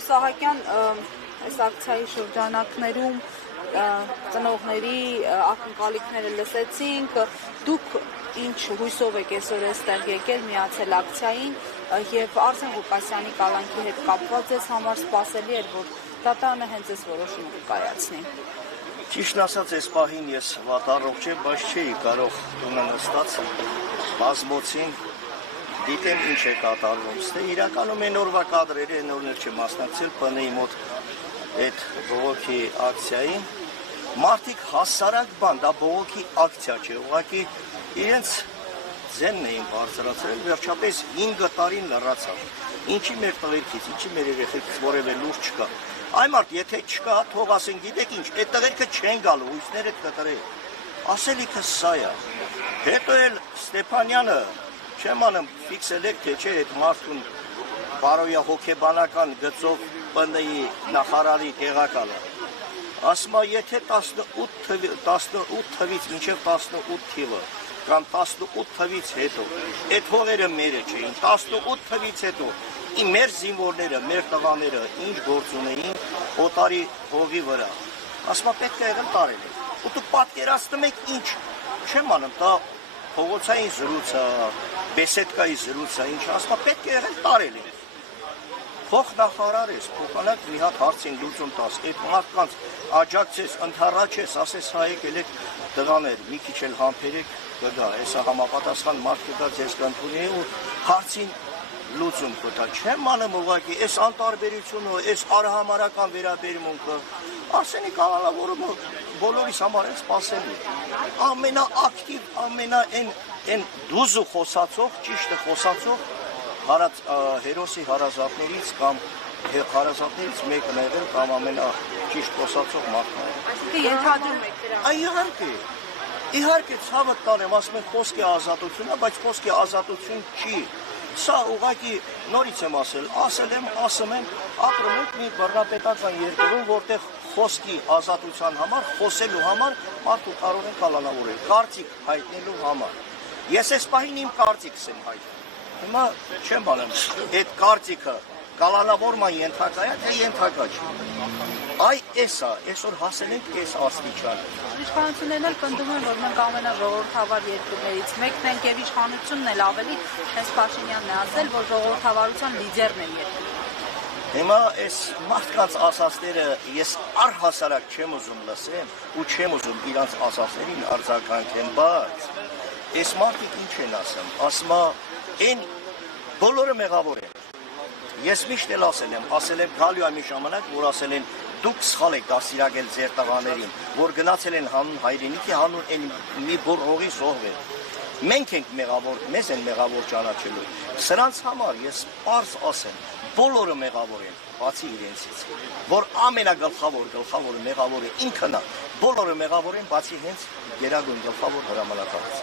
Պարոն Սահակյան, այս ակցիայի շրջանակներում ծնողների ակնկալիքները լսեցինք, դուք ինչ հույսով եք այսօր այստեղ եկել միացել ակցիային եւ Արսեն Ղուկասյանի կալանքի հետ կապված ես համար սպասելի էր, որ դատարանը հենց այս որոշումը կայացնի։ Ճիշտ ասած, այս պահին ես վատառողջ եմ, բայց չէի կարող տունը նստած բազմոցին դիտեմ ինչ է կատարվում։ Ստե իրականում այն օրվա կադրերը այն օրներ չմասնակցել ՊՆ-ի մոտ այդ բողոքի ակցիային։ Մարդիկ հասարակ բան, դա բողոքի ակցիա չէ, ուղղակի իրենց ձենն էին բարձրացրել, վերջապես 5 տարին լռացավ։ Ինչի մեր տղերքից, ինչի մեր երեխեքից որևէ լուր չկա։ Այ մարդ, եթե չկա, թող ասեն, գիտեք ինչ, այդ տղերքը չեն գալու, ույսները կտրել։ Ասելիքը սա է։ Հետո էլ Ստեփանյանը, չեմ անում, ֆիքսել եք, թե չէ, այդ մարդուն բարոյա հոգեբանական գծով ՊՆ-ի նախարարի տեղակալը։ Ասում է, եթե 18 թվից մինչև 18 թիվը կամ 18 թվից հետո այդ հողերը մերը չէին, 18 թվից հետո մեր զինվորները, մեր տղաները ինչ գործ ունեին օտարի հողի վրա, ասում է, պետք է եղել տարել է։ Ու դուք պատկերացնում եք ինչ, չեմ անում, դա փողոցային զրույց է, բեսեդկայի զրույց է, ինչ, ասում է, պետք է եղել տարել է։ Փոխնախարար ես, փոխանակ մի հատ հարցին լուծում տաս, այդ մարդկանց աջակցես, ընդառաջես, ասես հայ եկել եք տղաներ, մի քիչ էլ համբերեք, կգա, հեսա համապատասխան մարդ կգա ձեզ կընդունի ու հարցին լուծում կտա, չեմ անում ուղղակի, այս անտարբերությունը, այս արհամարական վերաբերմունքը, Արսենի կալանավորումը բոլորիս համար է սպասելի, ամենաակտիվ, ամենայն դուզու խոսացող, ճիշտը խոսացող հերոսի հարազատներից կամ հարազատներից մեկն է եղել կամ ամենաճիշտ խոսացող մարդն է։ Այսինքն ենթադրում եք դրան։ Իհարկե, ցավը տանեմ, ասում են խոսքի ազատությունն է, բայց խոսքի ազատություն չի։ Սա ուղղակի նորից եմ ասել եմ, ասում եմ, ապրում ենք մի բռնապետական երկրում, որտեղ խոսքի ազատության համար, խոսելու համար մարդու կարող են կալանավորել, կարծիք հայտնելու համար։ Ես այս պահին իմ կարծիքս եմ հայտնում։ Հիմա չեմ անում, այդ կարծիքը կալանավորման ենթակա է, թե ենթակա չի։ Այ էսա, այսօր հասել ենք այս աստիճանը։ Իշխանություններն էլ պնդում են, որ մենք ամենաժողովրդավար երկրներից մեկն ենք եւ իշխանությունն էլ ավելի, հենց Փաշինյանն է ասել, որ ժողովրդավարության լիդերն է երկրում։ Հիմա այս մարդկանց ասածները ես առհասարակ չեմ ուզում լսեմ ու չեմ ուզում իրանց ասածներին արձագանքեմ, բայց այս մարդիկ ինչ են ասում, այն բոլորը մեղավոր են։ Ես միշտ էլ ասել եմ գալու է մի ժամանակ, որ ասել են դուք սխալ եք դասիրակել ձեր տղաներին, որ գնացել են հանուն հայրենիքի, հանուն այն մի բոր հողի զոհվել։ Մենք ենք մեղավոր, մեզ են մեղավոր ճանաչելու։ Սրանց համար ես պարզ ասեմ, բոլորը մեղավոր են, բացի իրենցից, որ ամենագլխավոր մեղավորը ինքն է, բոլորը մեղավոր են, բացի հենց գերագույն գլխավոր հրամանատարից։